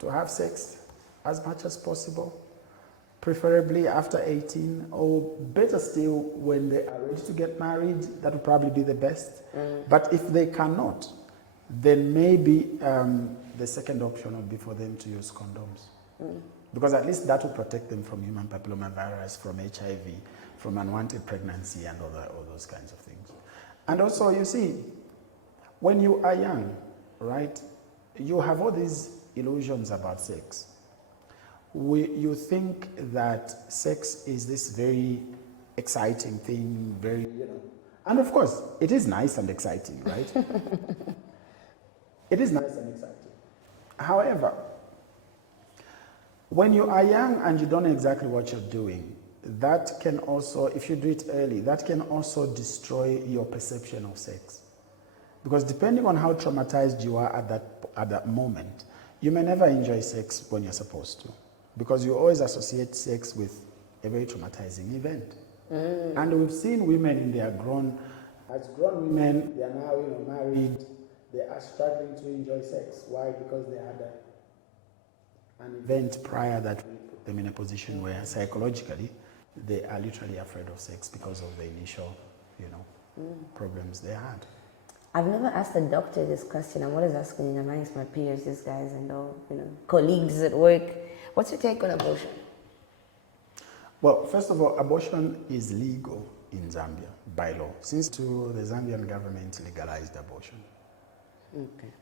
to have sex as much as possible, preferably after 18, or better still when they are ready to get married, that would probably be the best. But if they cannot, then maybe the second option would be for them to use condoms. Because at least that will protect them from human papilloma virus, from HIV, from unwanted pregnancy and all those kinds of things. And also, you see, when you are young, right, you have all these illusions about sex. You think that sex is this very exciting thing, and of course, it is nice and exciting, right? It is nice and exciting. However, when you are young and you don't know exactly what you're doing, that can also, if you do it early, that can also destroy your perception of sex. Because depending on how traumatized you are at that moment, you may never enjoy sex when you're supposed to. Because you always associate sex with a very traumatizing event. And we've seen women in their grown women, they are now married, they are struggling to enjoy sex. Why? Because they had an event prior that put them in a position where psychologically they are literally afraid of sex because of the initial, problems they had. I've never asked a doctor this question. I'm always asking amongst my peers, these guys and all, colleagues at work. What's your take on abortion? Well, first of all, abortion is legal in Zambia by law. Since the Zambian government legalized abortion. Okay.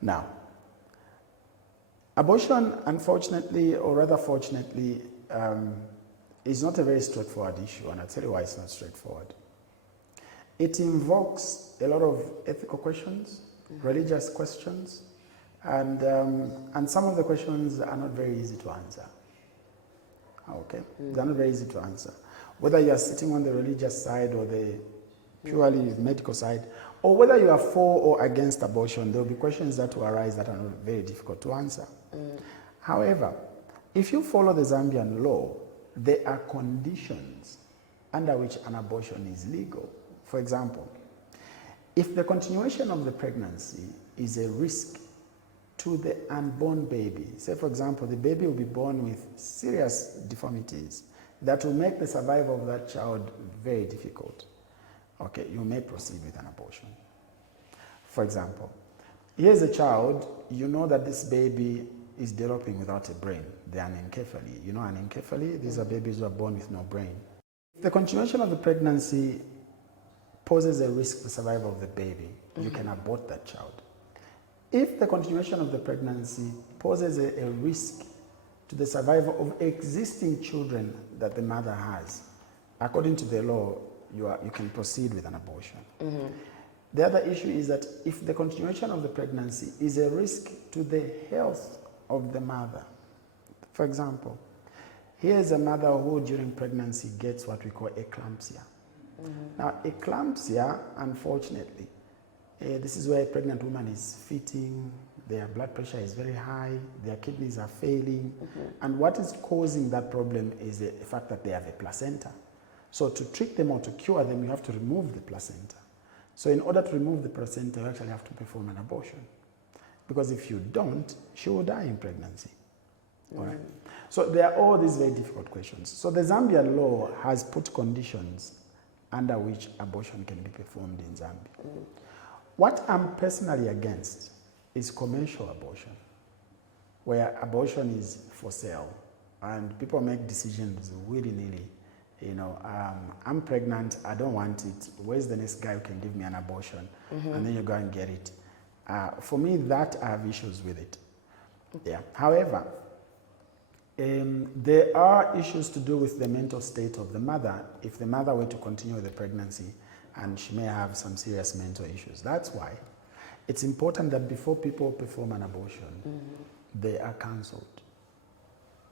Now, abortion, unfortunately, or rather fortunately, is not a very straightforward issue, and I'll tell you why it's not straightforward. It invokes a lot of ethical questions, religious questions, and some of the questions are not very easy to answer. Okay? They're not very easy to answer. Whether you are sitting on the religious side or the purely medical side, or whether you are for or against abortion, there will be questions that will arise that are not very difficult to answer. However, if you follow the Zambian law, there are conditions under which an abortion is legal. For example, if the continuation of the pregnancy is a risk to the unborn baby, say for example, the baby will be born with serious deformities that will make the survival of that child very difficult, okay, you may proceed with an abortion. For example, here's a child, you know that this baby is developing without a brain, the anencephaly. You know anencephaly? These are babies who are born with no brain. If the continuation of the pregnancy poses a risk to the survival of the baby, you can abort that child. If the continuation of the pregnancy poses a risk to the survival of existing children that the mother has, according to the law, you can proceed with an abortion. The other issue is that if the continuation of the pregnancy is a risk to the health of the mother. For example, here's a mother who during pregnancy gets what we call eclampsia. Now, eclampsia, unfortunately, this is where a pregnant woman is fitting, their blood pressure is very high, their kidneys are failing, and what is causing that problem is the fact that they have a placenta. So to treat them or to cure them, you have to remove the placenta. So in order to remove the placenta, you actually have to perform an abortion. Because if you don't, she will die in pregnancy. All right? So there are all these very difficult questions. So the Zambian law has put conditions under which abortion can be performed in Zambia. What I'm personally against is commercial abortion, where abortion is for sale and people make decisions willy-nilly. You know, I'm pregnant, I don't want it. Where's the next guy who can give me an abortion? And then you go and get it. For me, that I have issues with it. Yeah. However, there are issues to do with the mental state of the mother if the mother were to continue with the pregnancy, and she may have some serious mental issues. That's why it's important that before people perform an abortion, they are counseled.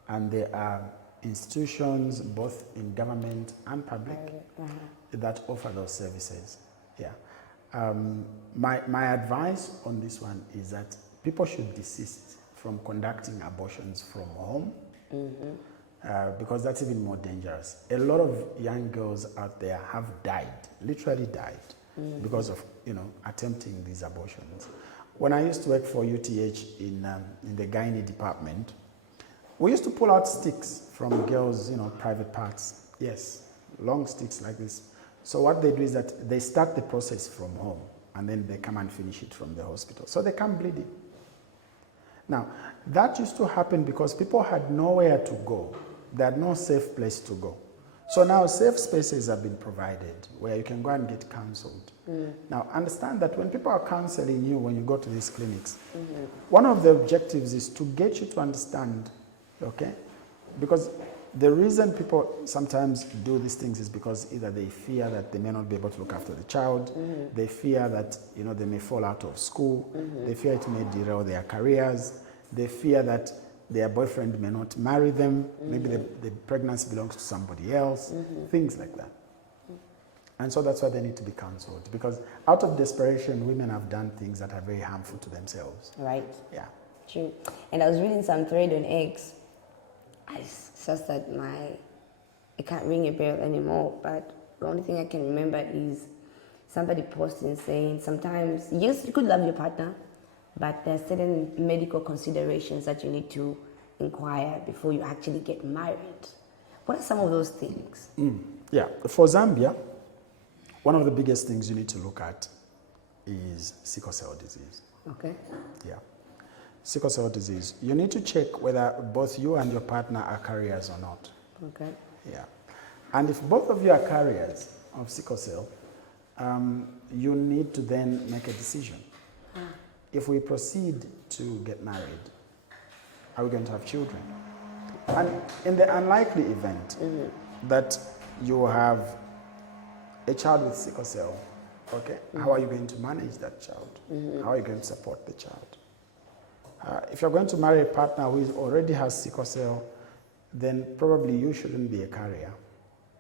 And there are institutions, both in government and public, that offer those services. Yeah. My advice on this one is that people should desist from conducting abortions from home, because that's even more dangerous. A lot of young girls out there have died, literally died, because of attempting these abortions. When I used to work for UTH in the gynae department, we used to pull out sticks from girls' private parts. Yes, long sticks like this. So what they do is that they start the process from home and then they come and finish it from the hospital. So they come bleeding. Now, that used to happen because people had nowhere to go. They had no safe place to go. So now safe spaces have been provided where you can go and get counseled. Now, understand that when people are counseling you when you go to these clinics, one of the objectives is to get you to understand, okay? Because the reason people sometimes do these things is because either they fear that they may not be able to look after the child, they fear that they may fall out of school, they fear it may derail their careers, they fear that their boyfriend may not marry them, maybe the pregnancy belongs to somebody else, things like that. And so that's why they need to be counseled, because out of desperation, women have done things that are very harmful to themselves. Right. Yeah. True. And I was reading some thread on X. It's just that it can't ring a bell anymore, but the only thing I can remember is somebody posting saying sometimes, yes, you could love your partner, but there are certain medical considerations that you need to inquire before you actually get married. What are some of those things? Yeah, for Zambia, one of the biggest things you need to look at is sickle cell disease. Okay. Yeah. Sickle cell disease. You need to check whether both you and your partner are carriers or not. Okay. Yeah. And if both of you are carriers of sickle cell, you need to then make a decision. If we proceed to get married, are we going to have children? And in the unlikely event that you have a child with sickle cell, okay, how are you going to manage that child? How are you going to support the child? If you're going to marry a partner who already has sickle cell, then probably you shouldn't be a carrier,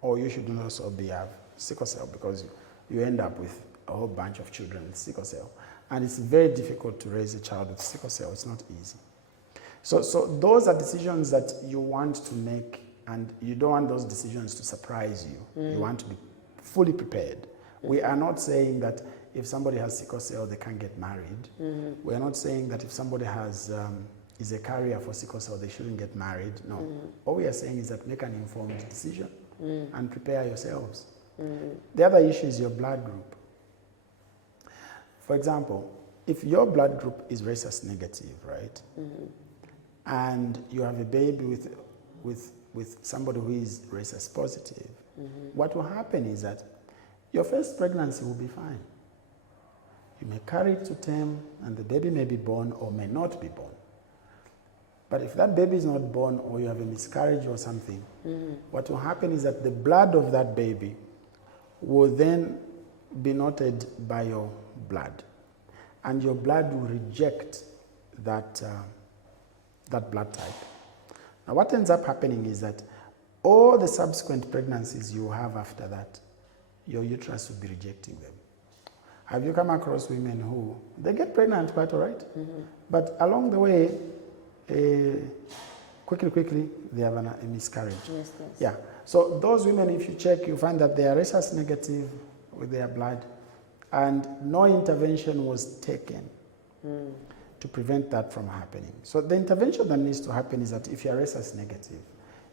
or you shouldn't also have sickle cell, because you end up with a whole bunch of children with sickle cell. And it's very difficult to raise a child with sickle cell. It's not easy. So those are decisions that you want to make, and you don't want those decisions to surprise you. You want to be fully prepared. We are not saying that if somebody has sickle cell, they can't get married. We are not saying that if somebody has is a carrier for sickle cell, they shouldn't get married. No. All we are saying is that make an informed decision and prepare yourselves. The other issue is your blood group. For example, if your blood group is rhesus negative, right, and you have a baby with somebody who is rhesus positive, what will happen is that your first pregnancy will be fine. You may carry it to term, and the baby may be born or may not be born. But if that baby is not born, or you have a miscarriage or something, what will happen is that the blood of that baby will then be noted by your blood. And your blood will reject that blood type. Now what ends up happening is that all the subsequent pregnancies you have after that, your uterus will be rejecting them. Have you come across women who, they get pregnant quite all right, but along the way, quickly, they have a miscarriage. Yes. Yeah. So those women, if you check, you find that they are rhesus negative with their blood, and no intervention was taken to prevent that from happening. So the intervention that needs to happen is that if you are rhesus negative,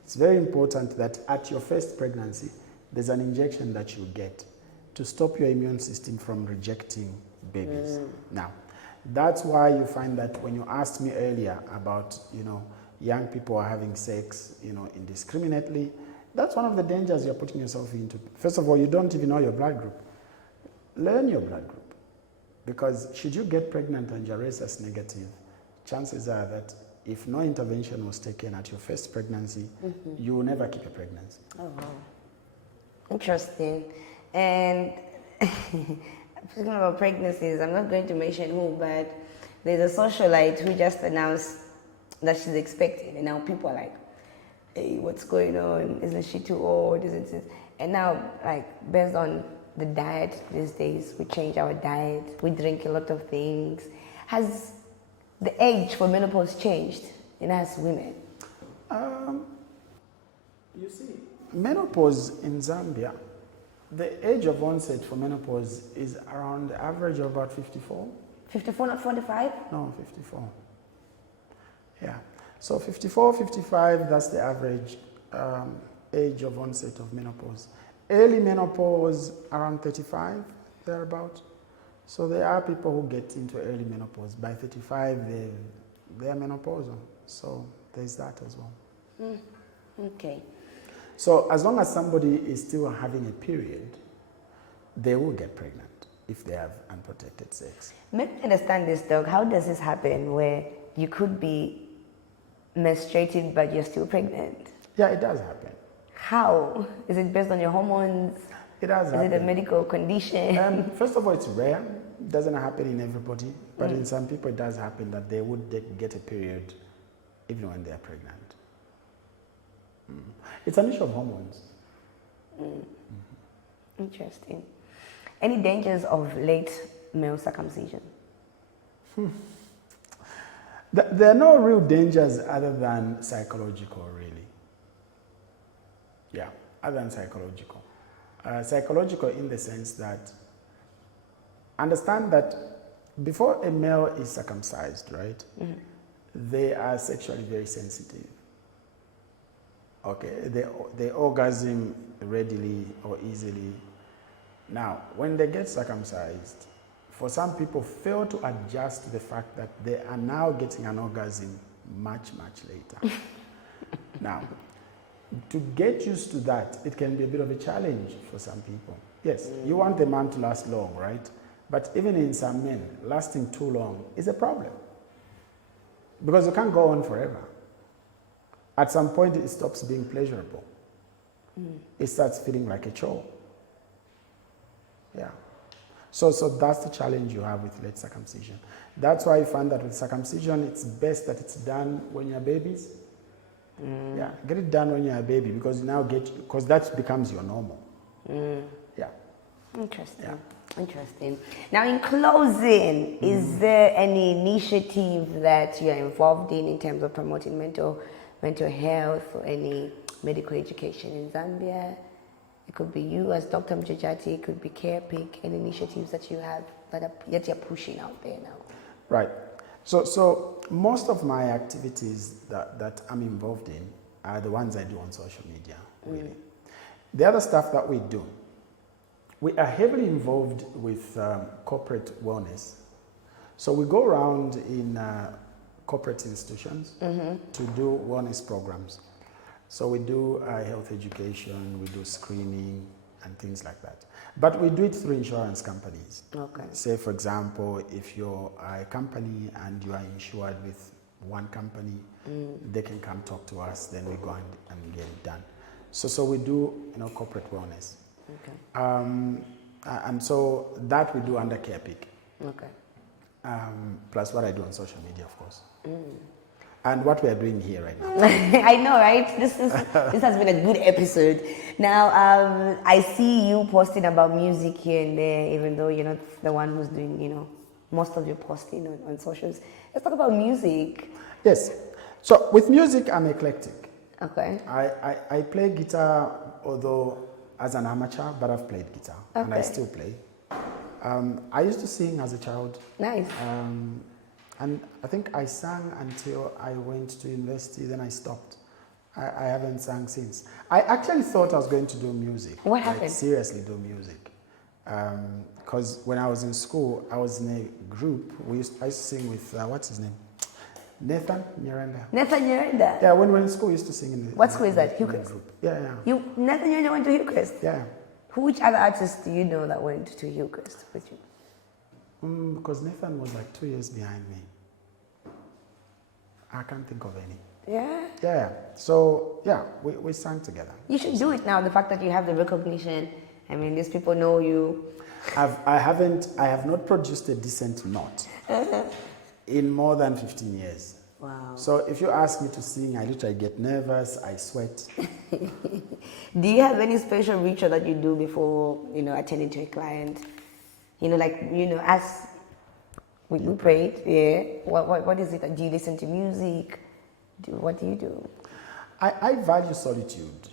it's very important that at your first pregnancy, there's an injection that you get to stop your immune system from rejecting babies. Now, that's why you find that when you asked me earlier about, young people are having sex, indiscriminately, that's one of the dangers you're putting yourself into. First of all, you don't even know your blood group. Learn your blood group. Because should you get pregnant and you're rhesus negative, chances are that if no intervention was taken at your first pregnancy, you will never keep a pregnancy. Oh, wow. Interesting. And speaking about pregnancies, I'm not going to mention who, but there's a socialite who just announced that she's expecting, and now people are like, hey, what's going on? Isn't she too old? And now, based on the diet these days, we change our diet, we drink a lot of things. Has the age for menopause changed in us women? You see, menopause in Zambia, the age of onset for menopause is around the average of about 54. 54, not 45? No, 54. Yeah. So 54, 55, that's the average age of onset of menopause. Early menopause, around 35, thereabout. So there are people who get into early menopause. By 35, they are menopausal. So there's that as well. Okay. So as long as somebody is still having a period, they will get pregnant if they have unprotected sex. Let me understand this, Doc. How does this happen where you could be menstruating but you're still pregnant? Yeah, it does happen. How? Is it based on your hormones? It does happen. Is it a medical condition? First of all, it's rare. It doesn't happen in everybody. But in some people, it does happen that they would get a period even when they are pregnant. It's an issue of hormones. Interesting. Any dangers of late male circumcision? There are no real dangers other than psychological, really. Yeah, other than psychological. Psychological in the sense that, understand that before a male is circumcised, right, they are sexually very sensitive. Okay, they orgasm readily or easily. Now, when they get circumcised, for some people fail to adjust to the fact that they are now getting an orgasm much later. Now, to get used to that, it can be a bit of a challenge for some people. Yes, you want the man to last long, right? But even in some men, lasting too long is a problem. Because you can't go on forever. At some point, it stops being pleasurable. It starts feeling like a chore. Yeah. So that's the challenge you have with late circumcision. That's why I find that with circumcision, it's best that it's done when you're babies. Yeah, get it done when you're a baby because because that becomes your normal. Yeah. Interesting. Interesting. Now, in closing, is there any initiative that you're involved in terms of promoting mental health or any medical education in Zambia? It could be you as Dr. Mujajati, it could be Carepeak, any initiatives that you have that you're pushing out there now? Right. So most of my activities that I'm involved in are the ones I do on social media, really. The other stuff that we do, we are heavily involved with corporate wellness. So we go around in corporate institutions to do wellness programs. So we do health education, we do screening and things like that. But we do it through insurance companies. Okay. Say, for example, if you're a company and you are insured with one company, they can come talk to us, then we go and get it done. So we do, corporate wellness. Okay. And so that we do under Carepeak. Okay. Plus what I do on social media, of course. And what we are doing here right now. I know, right? This has been a good episode. Now, I see you posting about music here and there, even though you're not the one who's doing, most of your posting on socials. Let's talk about music. Yes. So with music, I'm eclectic. Okay. I play guitar, although as an amateur, but I've played guitar. Okay. And I still play. I used to sing as a child. Nice. And I think I sang until I went to university, then I stopped. I haven't sang since. I actually thought I was going to do music. What happened? Like, seriously do music. Because when I was in school, I was in a group. I used to sing with, what's his name? Nathan Nyirenda. Nathan Nyirenda? Yeah, when we were in school, we used to sing in the What school is that? in the Hillcrest? group. Yeah. Nathan Nyirenda went to Hillcrest? Yeah. Which other artists do you know that went to Hillcrest with you? Because Nathan was like 2 years behind me. I can't think of any. Yeah? Yeah. So, yeah, we sang together. You should do it now, the fact that you have the recognition. I mean, these people know you. I have not produced a decent note in more than 15 years. Wow. So if you ask me to sing, I literally get nervous, I sweat. Do you have any special ritual that you do before, attending to a client? As we prayed, yeah. What is it? Do you listen to music? What do you do? I value solitude.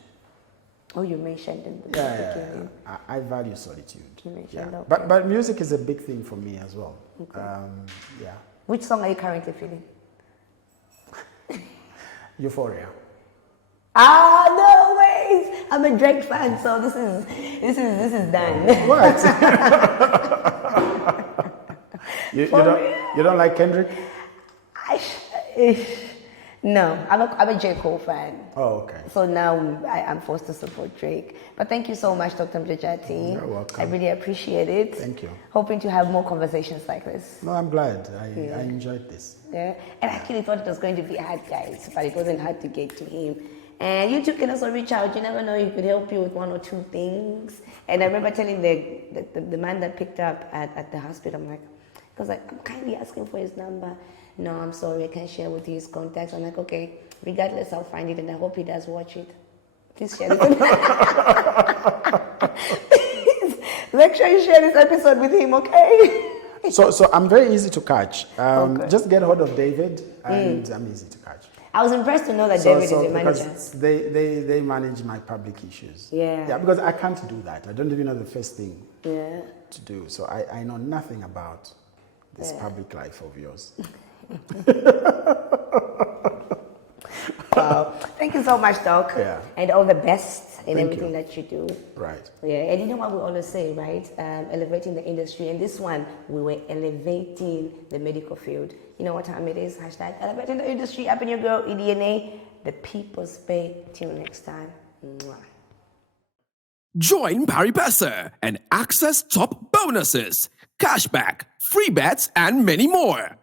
Oh, you mentioned in the beginning. I value solitude. You mentioned, okay. But music is a big thing for me as well. Okay. Yeah. Which song are you currently feeling? Euphoria. No ways! I'm a Drake fan, so this is done. What? you don't like Kendrick? No, I'm a J. Cole fan. Oh, okay. So now I'm forced to support Drake. But thank you so much, Dr. Mujajati. You're welcome. I really appreciate it. Thank you. Hoping to have more conversations like this. No, I'm glad. I enjoyed this. Yeah, and I actually thought it was going to be hard, guys, but it wasn't hard to get to him. And you too can also reach out. You never know, he could help you with one or two things. And I remember telling the man that picked up at the hospital, I'm kindly asking for his number. No, I'm sorry, I can't share with you his contacts. I'm like, okay, regardless, I'll find it, and I hope he does watch it. Please share this. Make sure you share this episode with him, okay? So I'm very easy to catch. Okay. Just get hold of David, and I'm easy to catch. I was impressed to know that David is a manager. They manage my public issues. Yeah, because I can't do that. I don't even know the first thing to do. So I know nothing about this public life of yours. Wow. Thank you so much, Doc. Yeah. And all the best in Thank everything you. that you do. Right. Yeah, and you know what we always say, right? Elevating the industry. And this one, we were elevating the medical field. You know what time it is? Hashtag elevating the industry. Up in your girl, EDNA, the People's Bay. Till next time. Mwah. Join PARIPESA and access top bonuses, cashback, free bets, and many more.